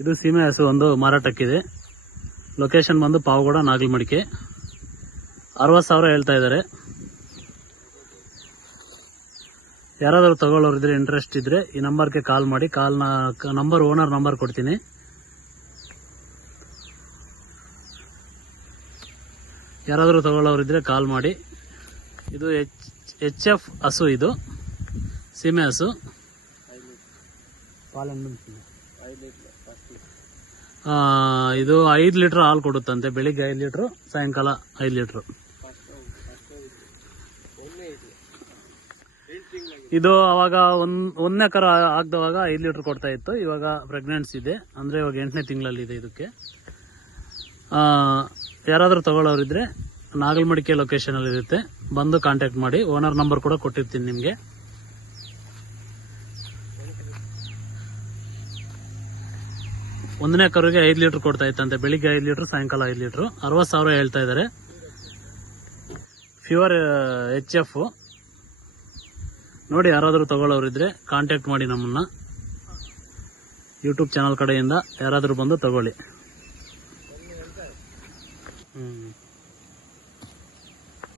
ಇದು ಸೀಮೆ ಹಸು ಒಂದು ಮಾರಾಟಕ್ಕಿದೆ. ಲೊಕೇಶನ್ ಬಂದು ಪಾವಗೌಡ, ನಾಗಲಮಡಿಕೆ. ಅರವತ್ತು ಸಾವಿರ ಹೇಳ್ತಾ ಇದ್ದಾರೆ. ಯಾರಾದರೂ ತಗೊಳ್ಳೋರಿದ್ರೆ ಇಂಟ್ರೆಸ್ಟ್ ಇದ್ರೆ ಈ ನಂಬರ್ಗೆ ಕಾಲ್ ಮಾಡಿ. ಕಾಲ್ನ ನಂಬರ್ ಓನರ್ ನಂಬರ್ ಕೊಡ್ತೀನಿ. ಯಾರಾದರೂ ತಗೊಳ್ಳೋರಿದ್ರೆ ಕಾಲ್ ಮಾಡಿ. ಇದು ಎಚ್ ಎಚ್ ಎಫ್ ಹಸು ಇದು. ಸೀಮೆ ಹಸು. ಇದು ಐದು ಲೀಟರ್ ಹಾಲು ಕೊಡುತ್ತಂತೆ, ಬೆಳಿಗ್ಗೆ ಐದು ಲೀಟ್ರು, ಸಾಯಂಕಾಲ ಐದು ಲೀಟ್ರು. ಇದು ಅವಾಗ ಒಂದ್, ಒಂದನೇ ಕರ ಆಗ್ದವಾಗ ಐದು ಲೀಟರ್ ಕೊಡ್ತಾ ಇತ್ತು, ಇವಾಗ ಪ್ರೆಗ್ನೆನ್ಸ್ ಇದೆ, ಅಂದ್ರೆ ಇವಾಗ ಎಂಟನೇ ತಿಂಗಳಲ್ಲಿ ಇದೆ ಇದಕ್ಕೆ. ಯಾರಾದರೂ ತಗೊಳ್ಳೋರಿದ್ರೆ ನಾಗಲ್ಮಡಿಕೆ ಲೊಕೇಶನ್ ಅಲ್ಲಿ ಇರುತ್ತೆ ಬಂದು ಕಾಂಟ್ಯಾಕ್ಟ್ ಮಾಡಿ ಓನರ್ ನಂಬರ್ ಕೂಡ ಕೊಟ್ಟಿರ್ತೀನಿ ನಿಮಗೆ. ಒಂದನೇ ಕರುಗೆ ಐದು ಲೀಟರ್ ಕೊಡ್ತಾ ಇತ್ತಂತೆ. ಬೆಳಿಗ್ಗೆ ಐದು ಲೀಟರ್, ಸಾಯಂಕಾಲ ಐದು ಲೀಟರ್. ಅರವತ್ತು ಸಾವಿರ ಹೇಳ್ತಾ ಇದ್ದಾರೆ ಫ್ಯೂರ್ ಎಚ್ ಎಫ್ ನೋಡಿ ಯಾರಾದರೂ ತಗೊಳ್ಳೋರಿದ್ರೆ ಕಾಂಟ್ಯಾಕ್ಟ್ ಮಾಡಿ ನಮ್ಮನ್ನ. ಯೂಟ್ಯೂಬ್ ಚಾನಲ್ ಕಡೆಯಿಂದ ಯಾರಾದರೂ ಬಂದು ತಗೊಳ್ಳಿ. ಹ್ಮ್.